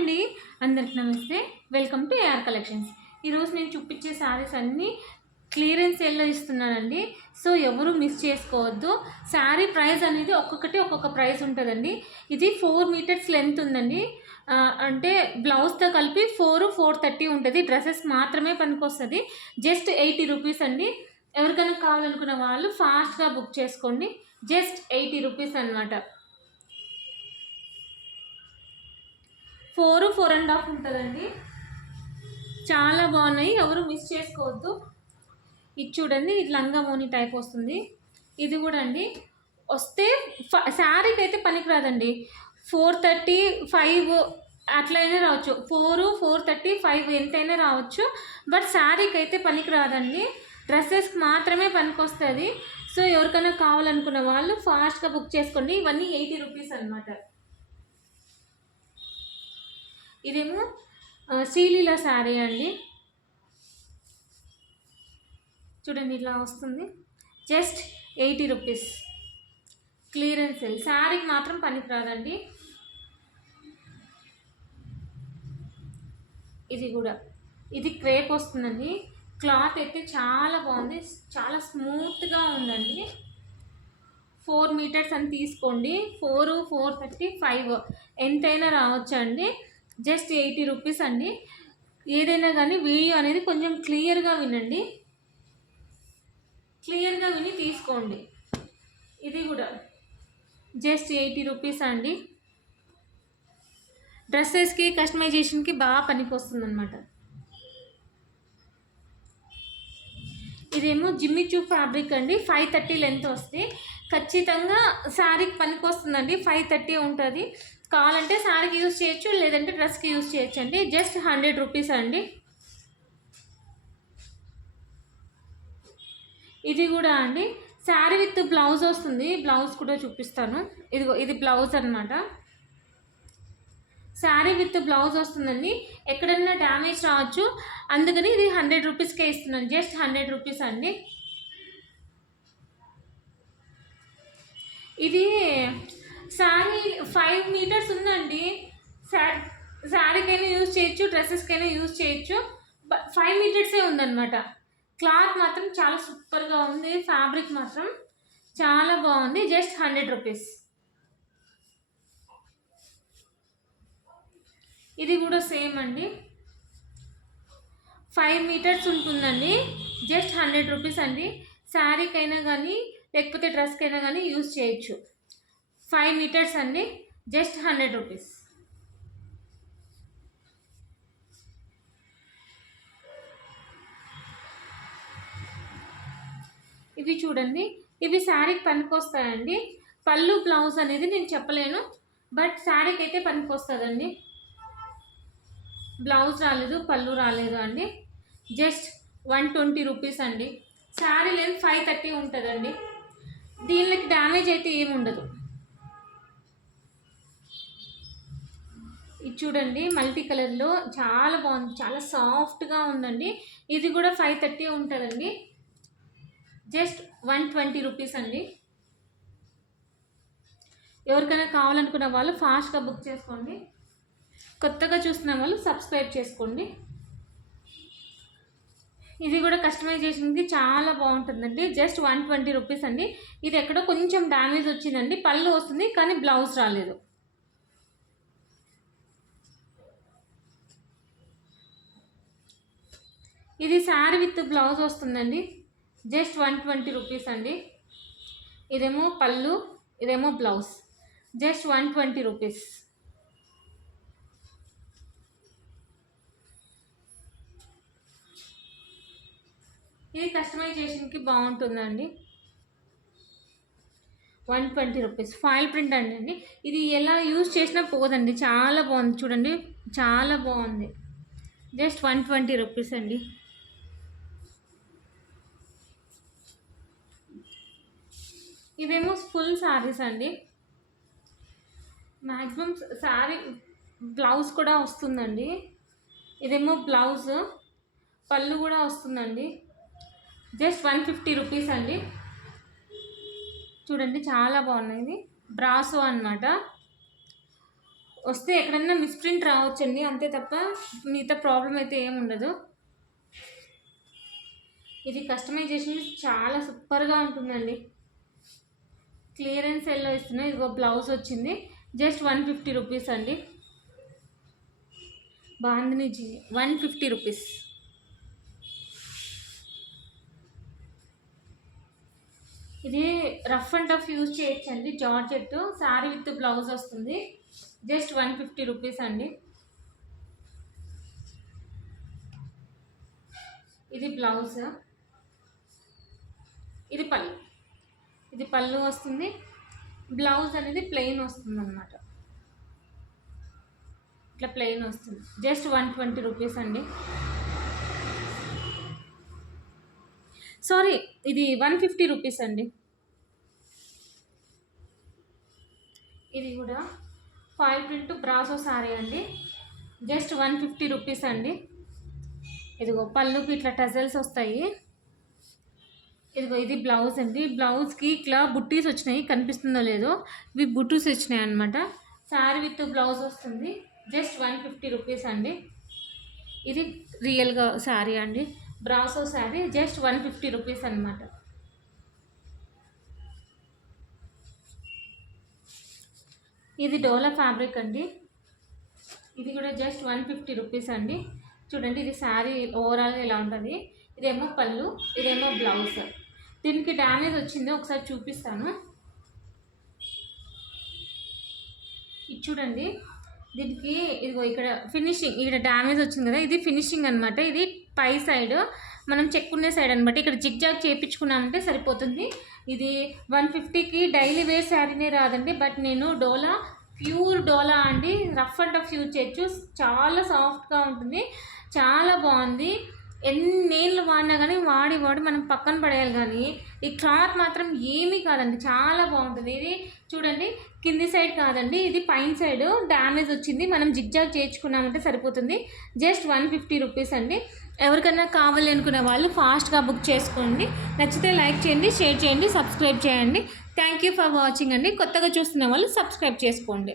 అండి, అందరికి నమస్తే. Welcome to AR collections. ఈరోజు నేను చూపించే శారీస్ అన్నీ క్లియరెన్స్ సేల్లో ఇస్తున్నానండి. సో ఎవరు మిస్ చేసుకోవద్దు. శారీ ప్రైస్ అనేది ఒక్కొక్కటి ఒక్కొక్క ప్రైస్ ఉంటుందండి. ఇది 4 మీటర్స్ లెంత్ ఉందండి. అంటే బ్లౌజ్తో కలిపి 430 ఉంటుంది. డ్రెస్సెస్ మాత్రమే పనికొస్తుంది. జస్ట్ 80 రూపీస్ అండి. ఎవరికైనా కావాలనుకున్న వాళ్ళు ఫాస్ట్గా బుక్ చేసుకోండి. జస్ట్ 80 రూపీస్ అనమాట. 4.5 ఉంటుందండి. చాలా బాగున్నాయి, ఎవరు మిస్ చేసుకోవద్దు. ఇది చూడండి, ఇది లంగా మోని టైప్ వస్తుంది. ఇది కూడా అండి వస్తే శారీకి అయితే పనికిరాదండి. 435 అట్లయినా రావచ్చు. 435 ఎంతైనా రావచ్చు. బట్ శారీకి అయితే పనికిరాదండి. డ్రెస్సెస్కి మాత్రమే పనికొస్తుంది. సో ఎవరికైనా కావాలనుకున్న వాళ్ళు ఫాస్ట్గా బుక్ చేసుకోండి. ఇవన్నీ 80 రూపీస్ అనమాట. ఇదేమో శ్రీలీల శారీ అండి. చూడండి ఇట్లా వస్తుంది. Just 80 rupees clearance sale. శారీకి మాత్రం పనికిరాదండి. ఇది కూడా ఇది క్రేప్ వస్తుందండి. క్లాత్ అయితే చాలా బాగుంది, చాలా స్మూత్గా ఉందండి. 4 మీటర్స్ అని తీసుకోండి. 435 ఎంతైనా రావచ్చు అండి. జస్ట్ 80 రూపీస్ అండి. ఏదైనా కానీ వీడియో అనేది కొంచెం క్లియర్గా వినండి, క్లియర్గా విని తీసుకోండి. ఇది కూడా జస్ట్ 80 రూపీస్ అండి. డ్రెస్సెస్కి కస్టమైజేషన్కి బాగా పనికొస్తుంది అనమాట. ఇదేమో జిమ్మిచూ ఫ్యాబ్రిక్ అండి. 530 లెంత్ వస్తే ఖచ్చితంగా శారీకి పనికొస్తుందండి. 530 ఉంటుంది. కావాలంటే శారీకి యూజ్ చేయొచ్చు, లేదంటే డ్రెస్కి యూజ్ చేయొచ్చు అండి. జస్ట్ 100 రూపీస్ అండి. ఇది కూడా అండి శారీ విత్ బ్లౌజ్ వస్తుంది. బ్లౌజ్ కూడా చూపిస్తాను. ఇదిగో ఇది బ్లౌజ్ అనమాట. శారీ విత్ బ్లౌజ్ వస్తుందండి. ఎక్కడన్నా డ్యామేజ్ రావచ్చు, అందుకని ఇది 100 రూపీస్కే ఇస్తున్నాను. జస్ట్ 100 రూపీస్ అండి. ఇది శారీ 5 మీటర్స్ ఉందండి. శారీకైనా యూజ్ చేయొచ్చు, డ్రెస్సెస్కైనా యూజ్ చేయొచ్చు. 5 మీటర్సే ఉందన్నమాట. క్లాత్ మాత్రం చాలా సూపర్గా ఉంది. ఫ్యాబ్రిక్ మాత్రం చాలా బాగుంది. Just 100 rupees. ఇది కూడా సేమ్ అండి. 5 మీటర్స్ ఉంటుందండి. జస్ట్ 100 రూపీస్ అండి. శారీకైనా కానీ లేకపోతే డ్రెస్కైనా కానీ యూజ్ చేయొచ్చు. 5 మీటర్స్ అండి. Just 100 rupees. ఇవి చూడండి, ఇవి శారీకి పనికొస్తాయండి. పళ్ళు బ్లౌజ్ అనేది నేను చెప్పలేను, బట్ శారీకి అయితే పనికొస్తుందండి. బ్లౌజ్ రాలేదు, పళ్ళు రాలేదు అండి. జస్ట్ 120 రూపీస్ అండి. శారీ లెంత్ 530 ఉంటుందండి. దీనికి డ్యామేజ్ అయితే ఏమి ఉండదు. ఇది చూడండి, మల్టీ కలర్లో చాలా బాగుంది, చాలా సాఫ్ట్గా ఉందండి. ఇది కూడా 530 ఉంటుందండి. జస్ట్ 120 రూపీస్ అండి. ఎవరికైనా కావాలనుకున్న వాళ్ళు ఫాస్ట్గా బుక్ చేసుకోండి. కొత్తగా చూస్తున్న వాళ్ళు సబ్స్క్రైబ్ చేసుకోండి. ఇది కూడా కస్టమైజేషన్కి చాలా బాగుంటుందండి. జస్ట్ 120 రూపీస్ అండి. ఇది ఎక్కడో కొంచెం డ్యామేజ్ వచ్చిందండి. పళ్ళు వస్తుంది కానీ బ్లౌజ్ రాలేదు. ఇది శారీ విత్ బ్లౌజ్ వస్తుందండి. జస్ట్ 120 రూపీస్ అండి. ఇదేమో పళ్ళు, ఇదేమో బ్లౌజ్. Just 120 rupees. ఇది కస్టమైజేషన్కి బాగుంటుందండి. 120 రూపీస్. ఫాయిల్ ప్రింట్ అండి. ఇది ఎలా యూజ్ చేసినా పోదండి. చాలా బాగుంది చూడండి, చాలా బాగుంది. జస్ట్ 120 రూపీస్ అండి. ఇవేమో ఫుల్ శారీస్ అండి. మ్యాక్సిమం శారీ బ్లౌజ్ కూడా వస్తుందండి. ఇదేమో బ్లౌజ్, పళ్ళు కూడా వస్తుందండి. జస్ట్ 150 రూపీస్ అండి. చూడండి చాలా బాగున్నాయి. ఇది బ్రాసో అనమాట. వస్తే ఎక్కడన్నా మిస్ప్రింట్ రావచ్చండి, అంతే తప్ప మిగతా ప్రాబ్లం అయితే ఏముండదు. ఇది కస్టమైజేషన్ చాలా సూపర్గా ఉంటుందండి. క్లియరెన్స్ సెల్లో ఇస్తున్నాయి. ఇదిగో బ్లౌజ్ వచ్చింది, జస్ట్ 150 రూపీస్ అండి. బాందిని 150 రూపీస్. ఇది రఫ్ అండ్ టఫ్ యూజ్ చేయొచ్చండి. జార్జెట్ శారీ విత్ బ్లౌజ్ వస్తుంది, జస్ట్ 150 రూపీస్ అండి. ఇది బ్లౌజ్, ఇది పళ్ళు. ఇది పళ్ళు వస్తుంది, బ్లౌజ్ అనేది ప్లెయిన్ వస్తుంది అన్నమాట. ఇట్లా ప్లెయిన్ వస్తుంది, జస్ట్ 120 రూపీస్ అండి. సారీ, ఇది 150 రూపీస్ అండి. ఇది కూడా ఫాయిల్ ప్రింట్ బ్రాసో సారీ అండి, జస్ట్ 150 రూపీస్ అండి. ఇదిగో పళ్ళుకి ఇట్లా టజల్స్ వస్తాయి. ఇదిగో ఇది బ్లౌజ్ అండి. బ్లౌజ్కి ఇట్లా బుట్టీస్ వచ్చినాయి, కనిపిస్తుందో లేదో, ఇవి బుట్టీస్ వచ్చినాయి అనమాట. శారీ విత్ బ్లౌజ్ వస్తుంది, జస్ట్ 150 రూపీస్ అండి. ఇది రియల్గా శారీ అండి, బ్రాసో శారీ, జస్ట్ 150 రూపీస్ అనమాట. ఇది డోలా ఫ్యాబ్రిక్ అండి, ఇది కూడా జస్ట్ 150 రూపీస్ అండి. చూడండి, ఇది శారీ ఓవరాల్గా ఇలా ఉంటుంది. ఇదేమో పళ్ళు, ఇదేమో బ్లౌజ్. దీనికి డ్యామేజ్ వచ్చింది, ఒకసారి చూపిస్తాను. ఇది చూడండి, దీనికి ఇదిగో ఇక్కడ ఫినిషింగ్, ఇక్కడ డ్యామేజ్ వచ్చింది కదా, ఇది ఫినిషింగ్ అనమాట. ఇది పై సైడ్ మనం చెక్కునే సైడ్ అనమాట. ఇక్కడ జిగ్జాగ్ చేయించుకున్నామంటే సరిపోతుంది. ఇది 150కి డైలీ వేర్ శారీనే రాదండి, బట్ నేను డోలా, ప్యూర్ డోలా అండి, రఫ్ అండ్ టఫ్ యూజ్ చేయొచ్చు. చాలా సాఫ్ట్గా ఉంటుంది, చాలా బాగుంది. ఎన్నేళ్ళు వాడినా కానీ వాడి మనం పక్కన పడేయాలి, కానీ ఈ క్లాత్ మాత్రం ఏమీ కాదండి, చాలా బాగుంటుంది. ఇది చూడండి, కింది సైడ్ కాదండి, ఇది పైన సైడ్ డ్యామేజ్ వచ్చింది. మనం జిగ్జాగ్ చేయించుకున్నామంటే సరిపోతుంది, జస్ట్ 150 రూపీస్ అండి. ఎవరికైనా కావాలి అనుకునే వాళ్ళు ఫాస్ట్గా బుక్ చేసుకోండి. నచ్చితే లైక్ చేయండి, షేర్ చేయండి, సబ్స్క్రైబ్ చేయండి. థ్యాంక్ యూ ఫర్ వాచింగ్ అండి. కొత్తగా చూస్తున్న వాళ్ళు సబ్స్క్రైబ్ చేసుకోండి.